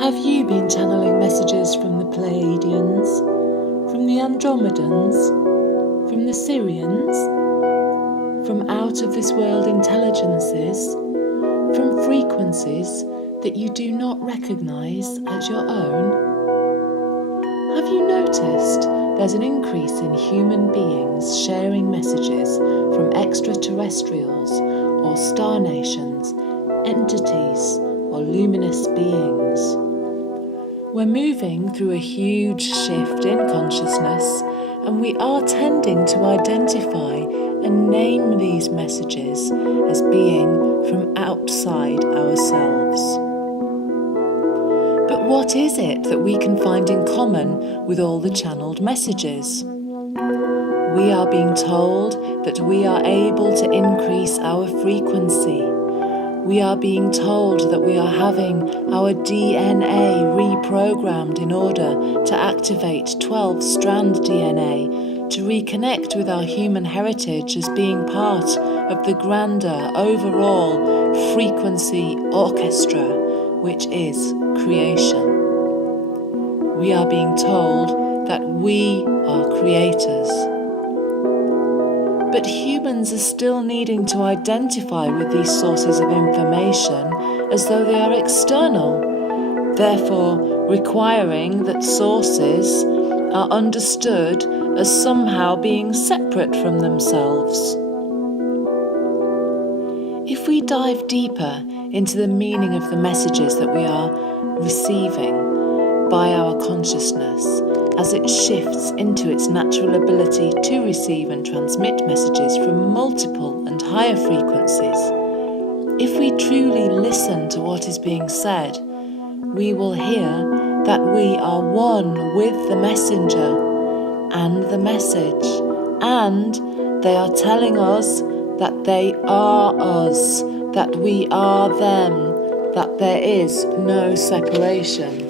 Have you been channeling messages from the Pleiadians, from the Andromedans, from the Sirians, from out-of-this-world intelligences, from frequencies that you do not recognise as your own? Have you noticed there's an increase in human beings sharing messages from extraterrestrials or star nations, entities or luminous beings? We're moving through a huge shift in consciousness, and we are tending to identify and name these messages as being from outside ourselves. But what is it that we can find in common with all the channeled messages? We are being told that we are able to increase our frequency. We are being told that we are having our DNA reprogrammed in order to activate 12-strand DNA to reconnect with our human heritage as being part of the grander overall frequency orchestra, which is creation. We are being told that we are creators. But humans are still needing to identify with these sources of information as though they are external, therefore requiring that sources are understood as somehow being separate from themselves. If we dive deeper into the meaning of the messages that we are receiving by our consciousness, as it shifts into its natural ability to receive and transmit messages from multiple and higher frequencies, if we truly listen to what is being said, we will hear that we are one with the messenger and the message, and they are telling us that they are us, that we are them, that there is no separation.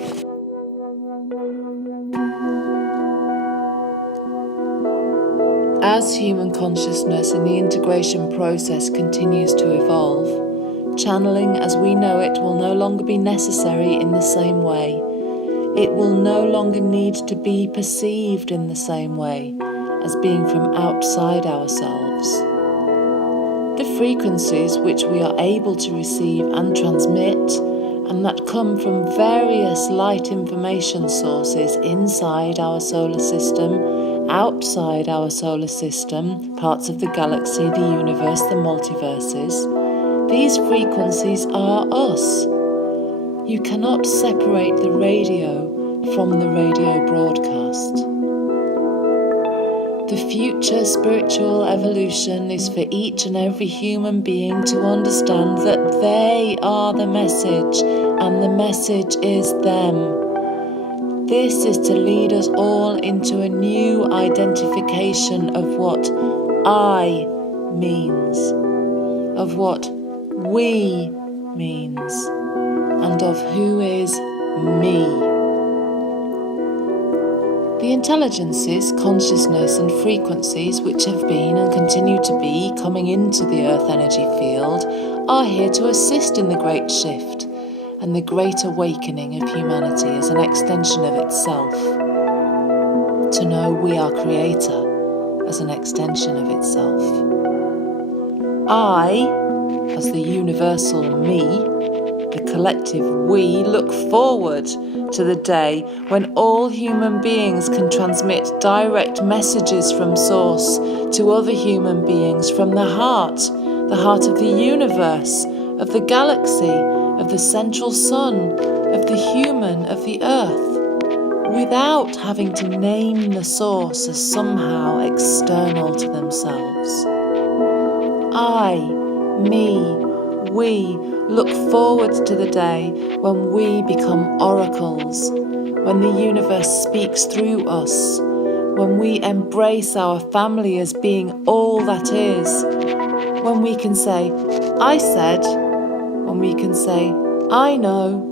As human consciousness and the integration process continues to evolve, channeling as we know it will no longer be necessary in the same way. It will no longer need to be perceived in the same way as being from outside ourselves. The frequencies which we are able to receive and transmit, and that come from various light information sources inside our solar system, outside our solar system, parts of the galaxy, the universe, the multiverses, these frequencies are us. You cannot separate the radio from the radio broadcast. The future spiritual evolution is for each and every human being to understand that they are the message and the message is them. This is to lead us all into a new identification of what I means, of what we means, and of who is me. The intelligences, consciousness and frequencies which have been and continue to be coming into the Earth energy field are here to assist in the great shift and the great awakening of humanity as an extension of itself. To know we are creator as an extension of itself. I, as the universal me, the collective we, look forward to the day when all human beings can transmit direct messages from Source to other human beings from the heart of the universe, of the galaxy, of the central sun, of the human, of the earth, without having to name the source as somehow external to themselves. I, me, we look forward to the day when we become oracles, when the universe speaks through us, when we embrace our family as being all that is, when we can say, I said, when we can say, I know,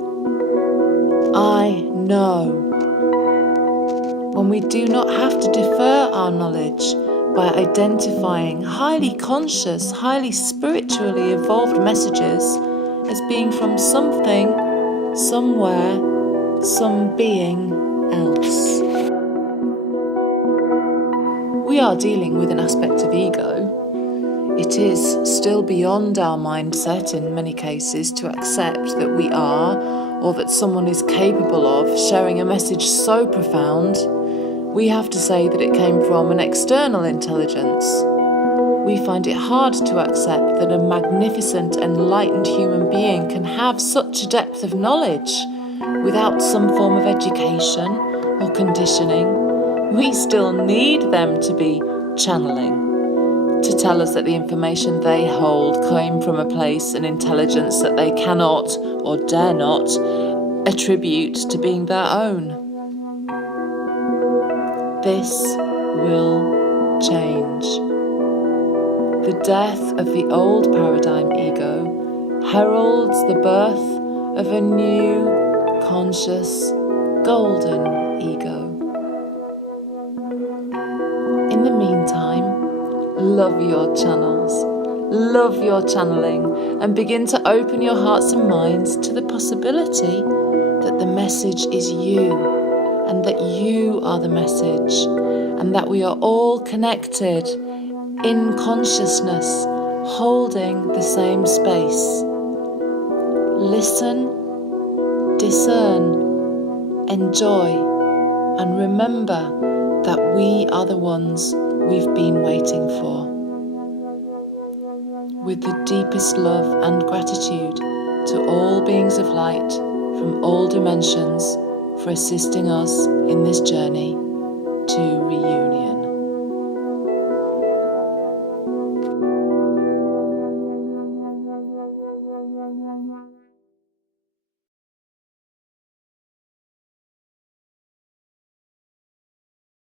when we do not have to defer our knowledge by identifying highly conscious, highly spiritually evolved messages as being from something, somewhere, some being else. We are dealing with an aspect of ego. It is still beyond our mindset in many cases to accept that we are, or that someone is capable of, sharing a message so profound, we have to say that it came from an external intelligence. We find it hard to accept that a magnificent, enlightened human being can have such a depth of knowledge without some form of education or conditioning. We still need them to be channeling, to tell us that the information they hold came from a place and intelligence that they cannot or dare not attribute to being their own. This will change. The death of the old paradigm ego heralds the birth of a new, conscious, golden ego. In the meantime, love your channels, love your channeling, and begin to open your hearts and minds to the possibility that the message is you, and that you are the message, and that we are all connected in consciousness, holding the same space. Listen, discern, enjoy, and remember that we are the ones we've been waiting for. With the deepest love and gratitude to all beings of light from all dimensions for assisting us in this journey to reunite.